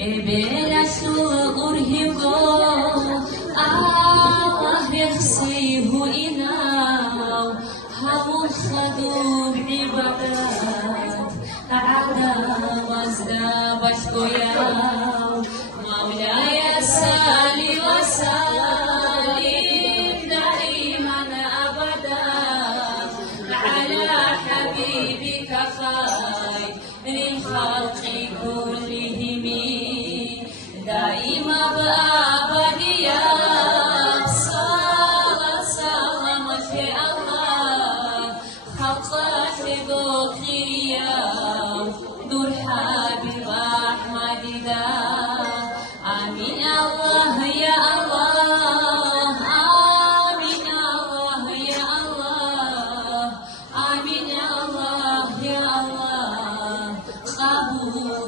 بلا شعور هو الله يخسيه إناو هو خدوم عبادات على وزدا بشكوياو مولاي سالي وسلم دائما أبدا على حبيبك خير الخلق كلهم دائما بأبديا صلاة سلامة الله حقا تبقيا نور حبيب أحمد دا آمين الله يا الله آمين الله يا الله آمين الله يا الله قبول